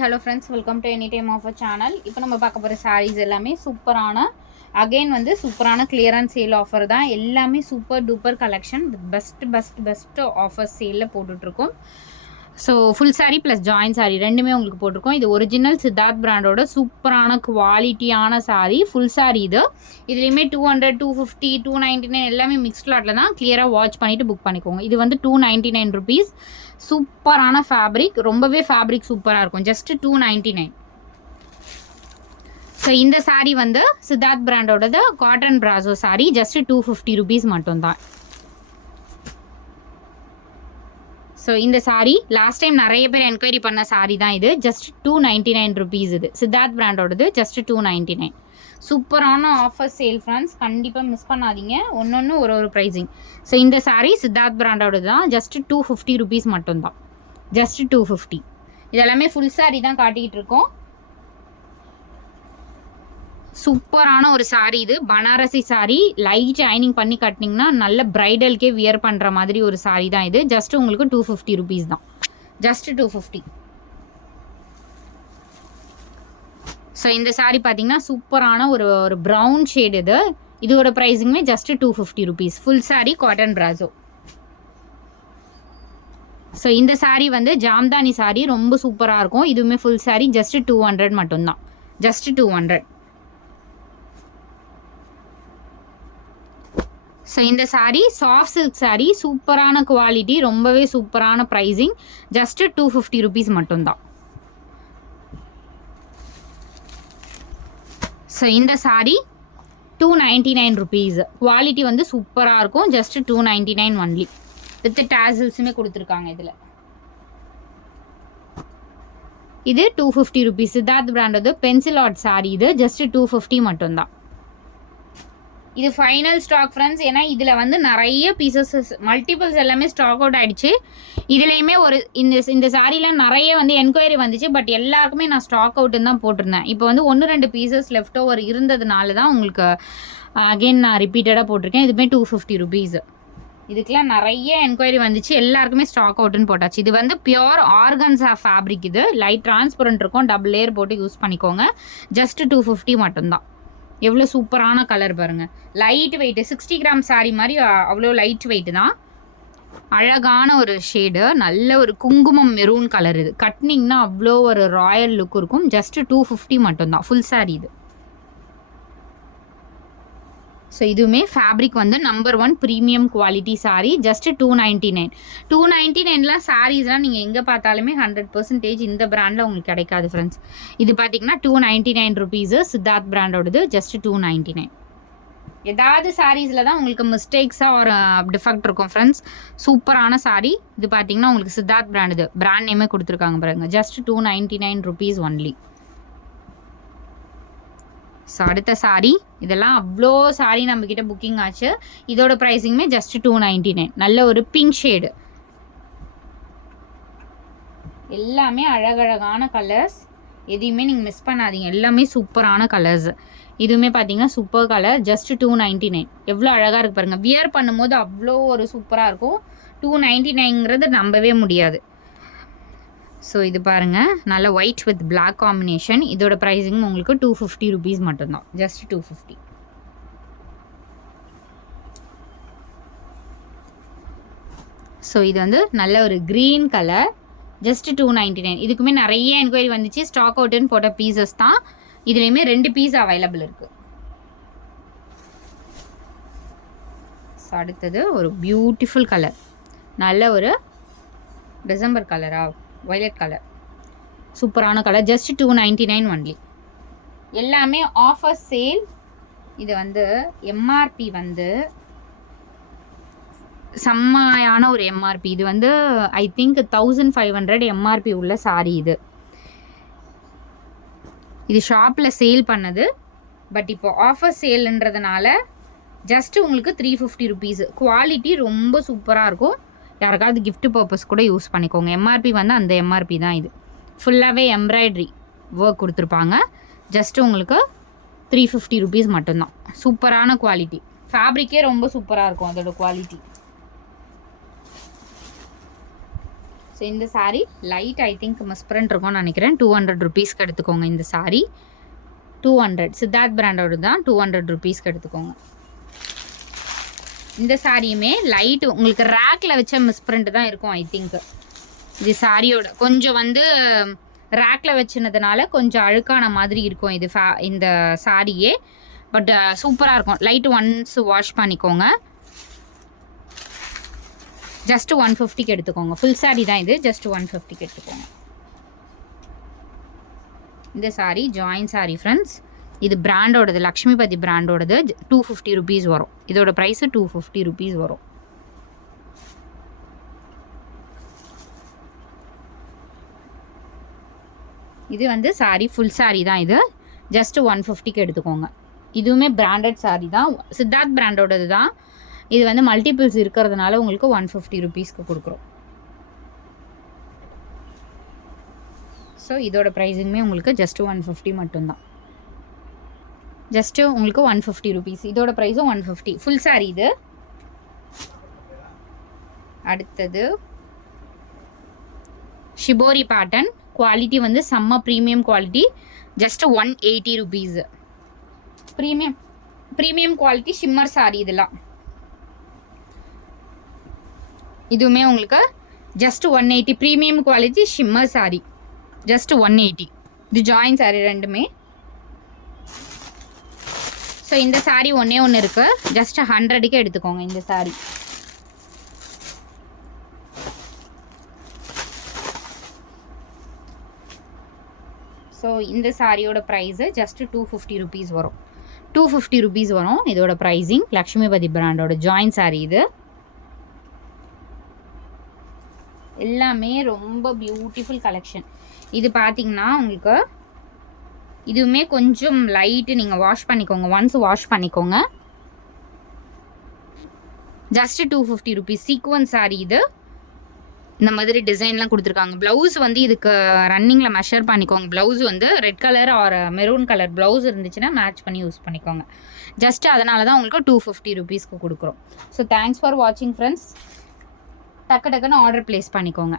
Hello friends, welcome to any time offer channel. இப்போ நம்ம பார்க்க போகிற சாரீஸ் எல்லாமே சூப்பரான சூப்பரான கிளியரன்ஸ் சேல் ஆஃபர் தான். எல்லாமே super duper collection with best offer சேலில் போட்டுட்ருக்கோம். So full sari plus join sari ரெண்டுமே உங்களுக்கு போட்டிருக்கோம். இது ஒரிஜினல் சித்தார்த் பிராண்டோட சூப்பரான குவாலிட்டியான சாரீ. ஃபுல் சாரீ இதுலேயுமே 200, 250, 299 எல்லாமே மிக்ஸ்ட் லாட்டில் தான். கிளியராக வாட்ச் பண்ணிவிட்டு புக் பண்ணிக்கோங்க. இது வந்து 299 ருபீஸ். சூப்பரான ஃபேப்ரிக், ரொம்பவே ஃபேப்ரிக் சூப்பராக இருக்கும். ஜஸ்ட் 299. ஸோ இந்த சாரீ வந்து சித்தார்த் பிராண்டோடது காட்டன் பிராசோ சாரீ. ஜஸ்ட் 250 ருபீஸ் மட்டும்தான். ஸோ இந்த சாரீ லாஸ்ட் டைம் நிறைய பேர் என்கொயரி பண்ண சாரீ தான் இது. Just 299 rupees. இது சித்தார்த் பிராண்டோடது. ஜஸ்ட் 299. சூப்பரான ஆஃபர் சேல் ஃப்ரெண்ட்ஸ், கண்டிப்பாக மிஸ் பண்ணாதீங்க. ஒன்று ஒரு ப்ரைஸிங். ஸோ இந்த சாரீ சித்தார்த் பிராண்டோடது தான். ஜஸ்ட் 250 ருபீஸ் மட்டும்தான். ஜஸ்ட் 250. இதெல்லாமே ஃபுல் சாரீ தான் காட்டிகிட்டு இருக்கோம். சூப்பரான ஒரு சாரீ இது. பனாரசி சாரீ. லைட் ஷைனிங் பண்ணி கட்டினீங்கன்னா நல்ல பிரைடலுக்கே வியர் பண்ணுற மாதிரி ஒரு சாரீ தான் இது. ஜஸ்ட் உங்களுக்கு 250 ருபீஸ் தான். ஜஸ்ட் 250. ஸோ இந்த சாரீ பார்த்தீங்கன்னா சூப்பரான ஒரு ப்ரௌன் ஷேட் இது. இதோட ப்ரைஸிங்குமே just 250 rupees. Full sari cotton பிராசோ. ஸோ இந்த சாரீ வந்து ஜாம்தானி சாரீ, ரொம்ப சூப்பராக இருக்கும். இதுவுமே ஃபுல் சாரீ ஜஸ்ட் 200 மட்டும்தான். ஜஸ்ட் 200. ஸோ இந்த சாரீ சாஃப்ட் சில்க் சாரீ, சூப்பரான குவாலிட்டி, ரொம்பவே சூப்பரான ப்ரைஸிங். ஜஸ்ட் 250 ருபீஸ் மட்டும்தான். ஸோ இந்த சாரீ 299 ருபீஸ். குவாலிட்டி வந்து சூப்பராக இருக்கும். Just 299 only. வித் டேசல்ஸுமே கொடுத்துருக்காங்க இதில். இது 250 ருபீஸ். சித்தார்த் பிராண்டோட பென்சில் ஆர்ட் சாரீ இது. ஜஸ்ட் 250 மட்டும்தான். இது ஃபைனல் ஸ்டாக் ஃப்ரெண்ட்ஸ். ஏன்னா இதில் வந்து நிறைய பீசஸ் மல்டிபிள்ஸ் எல்லாமே ஸ்டாக் அவுட் ஆகிடுச்சு. இதுலேயுமே இந்த சாரியில் நிறைய வந்து என்கொயரி வந்துச்சு. பட் எல்லாருக்குமே நான் ஸ்டாக் அவுட்டுன்னு தான் போட்டிருந்தேன். இப்போ வந்து 1-2 பீசஸ் லெஃப்ட் ஓவர் இருந்ததுனால தான் உங்களுக்கு அகெயின் நான் ரிப்பீட்டடாக போட்டிருக்கேன். இதுவுமே 250 ருபீஸ். இதுக்கெலாம் நிறைய என்கொயரி வந்துச்சு. எல்லாருக்குமே ஸ்டாக் அவுட்டுன்னு போட்டாச்சு. இது வந்து பியோர் ஆர்கன்ஸா ஃபேப்ரிக். இது லைட் டிரான்ஸ்பரண்ட் இருக்கும். டபுள் லேயர் போட்டு யூஸ் பண்ணிக்கோங்க. ஜஸ்ட் 250 மட்டும்தான். எவ்வளோ சூப்பரான கலர் பாருங்கள். லைட் வெயிட்டு 60 கிராம் சாரீ மாதிரி அவ்வளோ லைட் வெயிட்டு தான். அழகான ஒரு ஷேடு, நல்ல ஒரு குங்குமம் மெரூன் கலர். இது கட்டினிங்கன்னா அவ்வளோ ஒரு ராயல் லுக் இருக்கும். ஜஸ்ட் 250 மட்டும்தான். ஃபுல் சாரீ இது. ஸோ இதுவுமே ஃபேப்ரிக் வந்து number 1 premium quality sari. Just 299. 299லாம் சாரீஸ்லாம் நீங்கள் எங்கே பார்த்தாலுமே 100% இந்த பிராண்டில் உங்களுக்கு கிடைக்காது ஃப்ரெண்ட்ஸ். இது பார்த்தீங்கன்னா 299 ருபீஸு. சித்தார்த் பிராண்டோடது. ஜஸ்ட் 299. ஏதாவது சாரீஸில் தான் உங்களுக்கு மிஸ்டேக்ஸாக ஒரு டிஃபெக்ட் இருக்கும் ஃப்ரெண்ட்ஸ். சூப்பரான சாரீ. இது பார்த்தீங்கன்னா உங்களுக்கு சித்தார்த் பிராண்ட். பிராண்ட் நேமே கொடுத்துருக்காங்க பாருங்க. Just 299 rupees only. ஸோ அடுத்த சாரீ. இதெல்லாம் அவ்வளோ சாரீ நம்மக்கிட்ட புக்கிங் ஆச்சு. இதோட ப்ரைஸிங்குமே ஜஸ்ட் 299. நல்ல ஒரு பிங்க் ஷேடு. எல்லாமே அழகழகான கலர்ஸ். எதையுமே நீங்கள் மிஸ் பண்ணாதீங்க. எல்லாமே சூப்பரான கலர்ஸ். இதுவுமே பார்த்தீங்கன்னா சூப்பர் கலர். ஜஸ்ட் 299. எவ்வளோ அழகாக இருக்குது பாருங்கள். வியர் பண்ணும்போது அவ்வளோ ஒரு சூப்பராக இருக்கும். 299ங்கிறது நம்பவே முடியாது. ஸோ இது பாருங்கள், நல்ல ஒயிட் வித் பிளாக் காம்பினேஷன். இதோட ப்ரைஸிங் உங்களுக்கு 250 ருபீஸ் மட்டும்தான். ஜஸ்ட் 250. ஸோ இது வந்து நல்ல ஒரு க்ரீன் கலர். ஜஸ்ட் 299. இதுக்குமே நிறைய என்கொயரி வந்துச்சு. ஸ்டாக் அவுட்டுன்னு போட்ட பீசஸ் தான். இதுலேயுமே 2 பீஸ் அவைலபிள் இருக்குது. ஸோ அடுத்தது ஒரு பியூட்டிஃபுல் கலர். நல்ல ஒரு டிசம்பர் கலரா, வயலட் கலர். சூப்பரான கலர். Just 299 only. எல்லாமே ஆஃபர் சேல். இது வந்து எம்ஆர்பி வந்து செம்மையான ஒரு எம்ஆர்பி. இது வந்து ஐ திங்க் 1500 எம்ஆர்பி உள்ள சாரீ இது. இது ஷாப்பில் சேல் பண்ணது. பட் இப்போ ஆஃபர் சேல்ன்றதுனால ஜஸ்ட் உங்களுக்கு 350 ருபீஸ். குவாலிட்டி ரொம்ப சூப்பராக இருக்கும். யாருக்காவது கிஃப்ட் பர்பஸ் கூட யூஸ் பண்ணிக்கோங்க. எம்ஆர்பி வந்து அந்த எம்ஆர்பி தான். இது ஃபுல்லாகவே எம்ப்ராய்ட்ரி ஒர்க் கொடுத்துருப்பாங்க. ஜஸ்ட் உங்களுக்கு 350 ருபீஸ் மட்டும்தான். சூப்பரான குவாலிட்டி. ஃபேப்ரிக்கே ரொம்ப சூப்பராக இருக்கும் அதோட குவாலிட்டி. ஸோ ஸோ இந்த saree light I think miss print இருக்கும்னு நினைக்கிறேன். 200 ருபீஸ்க்கு எடுத்துக்கோங்க இந்த saree. 200 சித்தார்த் பிராண்டோட தான். 200 ருபீஸ்க்கு எடுத்துக்கோங்க. இந்த சாரியுமே லைட் உங்களுக்கு ரேக்கில் வச்ச மிஸ் பிரிண்ட் தான் இருக்கும் ஐ திங்க். இது சாரியோட கொஞ்சம் வந்து ரேக்கில் வச்சுனதுனால கொஞ்சம் அழுக்கான மாதிரி இருக்கும் இது இந்த சாரியே. பட் சூப்பராக இருக்கும். லைட் ஒன்ஸ் வாஷ் பண்ணிக்கோங்க. ஜஸ்ட் 150க்கு எடுத்துக்கோங்க. ஃபுல் சாரி தான் இது. ஜஸ்ட் 150க்கு எடுத்துக்கோங்க. இந்த சாரி ஜாயின் சாரி ஃப்ரெண்ட்ஸ். இது பிராண்டோடது, லக்ஷ்மிபதி பிராண்டோடது. 250 ருபீஸ் வரும். இதோட ப்ரைஸு 250 ருபீஸ் வரும். இது வந்து சாரி ஃபுல் சாரி தான் இது. ஜஸ்ட் 150க்கு எடுத்துக்கோங்க. இதுவுமே பிராண்டட் சாரி தான். சித்தார்த் பிராண்டோடது தான். இது வந்து மல்டிபிள்ஸ் இருக்கிறதுனால உங்களுக்கு 150 ருபீஸ்க்கு கொடுக்குறோம். ஸோ இதோட ப்ரைஸிங்குமே உங்களுக்கு ஜஸ்ட் 150 மட்டும்தான். ஜஸ்ட்டு உங்களுக்கு 150 ருபீஸ். இதோட ப்ரைஸும் 150. ஃபுல் சாரி இது. அடுத்தது ஷிபோரி பேட்டர்ன். குவாலிட்டி வந்து செம்ம premium quality. Just 180 rupees. Premium quality shimmer sorry இதெல்லாம். இதுவுமே உங்களுக்கு just 180. Premium quality shimmer sorry just 180. இது ஜாயின் சாரி ரெண்டுமே. ஸோ இந்த சாரி ஒன்றே ஒன்று இருக்குது. ஜஸ்ட் 100க்கு எடுத்துக்கோங்க இந்த சாரி. ஸோ இந்த சாரியோட ப்ரைஸு ஜஸ்ட் 250 ருபீஸ் வரும். 250 ருபீஸ் வரும் இதோட ப்ரைஸிங். லக்ஷ்மிபதி பிராண்டோட ஜாயின் சாரி இது. எல்லாமே ரொம்ப பியூட்டிஃபுல் கலெக்ஷன். இது பார்த்தீங்கன்னா உங்களுக்கு இதுவுமே கொஞ்சம் லைட்டு நீங்கள் வாஷ் பண்ணிக்கோங்க. ஒன்ஸ் வாஷ் பண்ணிக்கோங்க. Just 250 rupees. சீக்வன்ஸ் சாரி இது. இந்த மாதிரி டிசைன்லாம் கொடுத்துருக்காங்க. ப்ளவுஸ் வந்து இதுக்கு ரன்னிங்கில் மெஷர் பண்ணிக்கோங்க. ப்ளவுஸ் வந்து red colour or maroon colour blouse இருந்துச்சுன்னா மேட்ச் பண்ணி யூஸ் பண்ணிக்கோங்க. ஜஸ்ட் அதனால தான் உங்களுக்கு 250 ருபீஸ்க்கு கொடுக்குறோம். ஸோ தேங்க்ஸ் ஃபார் வாட்சிங் ஃப்ரெண்ட்ஸ். டக்குன்னு ஆர்டர் ப்ளேஸ் பண்ணிக்கோங்க.